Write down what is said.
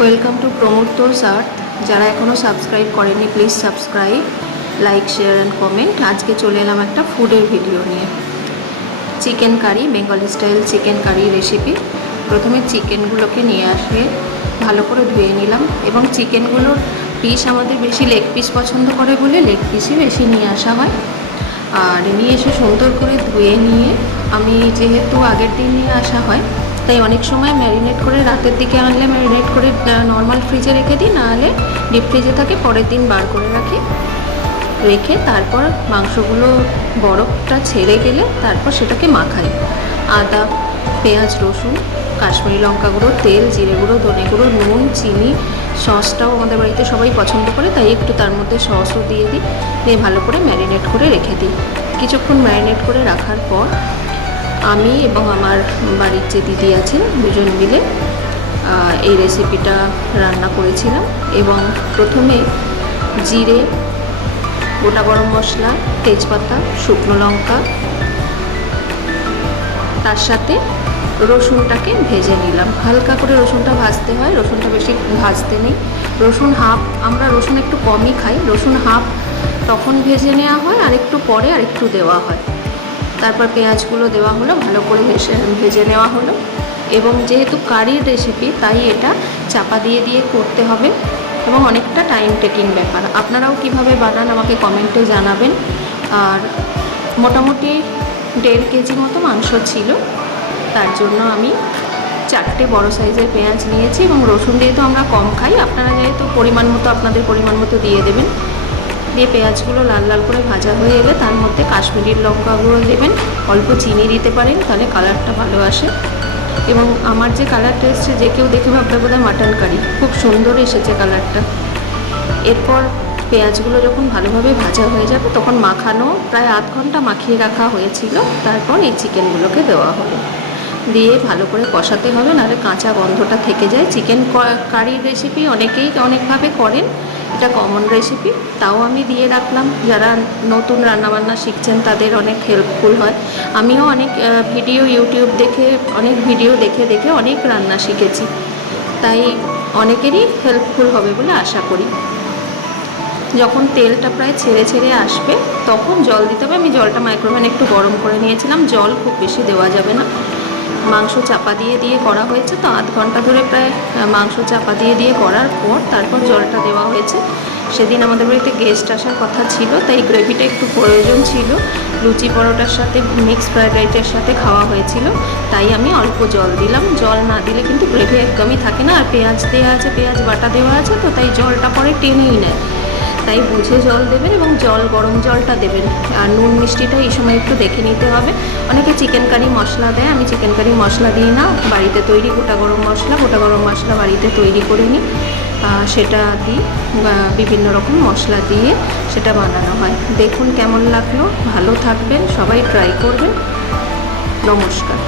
Welcome to প্রমোটর্স আর্থ। যারা এখনও subscribe করেনি please subscribe, like, share and comment. আজকে চলে এলাম একটা ফুডের ভিডিও নিয়ে। Chicken curry, Bengali style chicken curry recipe. প্রথমে চিকেনগুলোকে নিয়ে আসে ভালো করে ধুয়ে নিলাম, এবং চিকেনগুলোর পিস আমাদের বেশি লেগ পিস পছন্দ করে বলে লেগ পিসই বেশি নিয়ে আসা হয়। আর নিয়ে এসে সুন্দর করে ধুয়ে নিয়ে, আমি যেহেতু আগের দিন নিয়ে আসা হয় তাই অনেক সময় ম্যারিনেট করে রাতের দিকে আনলে ম্যারিনেট করে নর্মাল ফ্রিজে রেখে দিই, নাহলে ডিপ ফ্রিজে থাকে পরের দিন বার করে রাখি। রেখে তারপর মাংসগুলো বরফটা ছেড়ে গেলে তারপর সেটাকে মাখাই। আদা, পেঁয়াজ, রসুন, কাশ্মীরি লঙ্কা গুঁড়ো, তেল, জিরে গুঁড়ো, ধনে গুঁড়ো, নুন, চিনি, সসটাও আমাদের বাড়িতে সবাই পছন্দ করে তাই একটু তার মধ্যে সসও দিয়ে দিই। দিয়ে ভালো করে ম্যারিনেট করে রেখে দিই। কিছুক্ষণ ম্যারিনেট করে রাখার পর আমি এবং আমার বাড়ির যে দিদি আছেন দুজন মিলে এই রেসিপিটা রান্না করেছিলাম। এবং প্রথমে জিরে, গোটা গরম মশলা, তেজপাতা, শুকনো লঙ্কা, তার সাথে রসুনটাকে ভেজে নিলাম। হালকা করে রসুনটা ভাজতে হয়, রসুনটা বেশি ভাজতে নেই। রসুন হাফ, আমরা রসুন একটু কমই খাই, রসুন হাফ তখন ভেজে নেওয়া হয়, আর একটু পরে আর একটু দেওয়া হয়। তারপর পেঁয়াজগুলো দেওয়া হলো, ভালো করে ভেজে নেওয়া হলো। এবং যেহেতু কারির রেসিপি তাই এটা চাপা দিয়ে দিয়ে করতে হবে এবং অনেকটা টাইম টেকিং ব্যাপার। আপনারাও কিভাবে বানান আমাকে কমেন্টে জানাবেন। আর মোটামুটি 1.5 কেজি মতো মাংস ছিল, তার জন্য আমি 4টে বড় সাইজের পেঁয়াজ নিয়েছি। এবং রসুন দিয়ে তো আমরা কম খাই, আপনারা যেহেতু পরিমাণ মতো আপনাদের পরিমাণ মতো দিয়ে দেবেন। দিয়ে পেঁয়াজগুলো লাল লাল করে ভাজা হয়ে এলে তার মধ্যে কাশ্মীরি লঙ্কা গুঁড়ো দেবেন, অল্প চিনি দিতে পারেন, তাহলে কালারটা ভালো আসে। এবং আমার যে কালারটা এসছে যে কেউ দেখে ভাববে বোধহয় মাটন কারি, খুব সুন্দর এসেছে কালারটা। এরপর পেঁয়াজগুলো যখন ভালোভাবে ভাজা হয়ে যাবে তখন মাখানো প্রায় আধ ঘন্টা মাখিয়ে রাখা হয়েছিল, তারপর এই চিকেনগুলোকে দেওয়া হলো। দিয়ে ভালো করে কষাতে হবে, নাহলে কাঁচা গন্ধটা থেকে যায়। চিকেন কারির রেসিপি অনেকেই অনেকভাবে করেন, এটা কমন রেসিপি, তাও আমি দিয়ে রাখলাম। যারা নতুন রান্নাবান্না শিখছেন তাদের অনেক হেল্পফুল হয়। আমিও অনেক ইউটিউব দেখে, অনেক ভিডিও দেখে দেখে অনেক রান্না শিখেছি, তাই অনেকেরই হেল্পফুল হবে বলে আশা করি। যখন তেলটা প্রায় ছেড়ে ছেড়ে আসবে তখন জল দিতে হবে। আমি জলটা মাইক্রোওভেনে একটু গরম করে নিয়েছিলাম, জল খুব বেশি দেওয়া যাবে না। মাংস চাপা দিয়ে দিয়ে করা হয়েছে, তো আধ ঘন্টা ধরে প্রায় মাংস চাপা দিয়ে দিয়ে করার পর তারপর জলটা দেওয়া হয়েছে। সেদিন আমাদের বাড়িতে গেস্ট আসার কথা ছিল, তাই গ্রেভিটা একটু প্রয়োজন ছিল। লুচি পরোটার সাথে, মিক্স ফ্রায়েড রাইসের সাথে খাওয়া হয়েছিল, তাই আমি অল্প জল দিলাম। জল না দিলে কিন্তু গ্রেভি একদমই থাকে না। আর পেঁয়াজ দেওয়া আছে, পেঁয়াজ বাটা দেওয়া আছে, তো তাই জলটা পরে টেনেই নেয়। তাই বুঝে জল দেবেন এবং গরম জলটা দেবেন। আর নুন মিষ্টিটা এই সময় একটু দেখে নিতে হবে। অনেকে চিকেন কারি মশলা দেয়, আমি চিকেন কারি মশলা দিই না, বাড়িতে তৈরি গোটা গরম মশলা বাড়িতে তৈরি করে নিই, সেটা দিই। বিভিন্ন রকম মশলা দিয়ে সেটা বানানো হয়। দেখুন কেমন লাগলো, ভালো থাকবেন, সবাই ট্রাই করবেন। নমস্কার।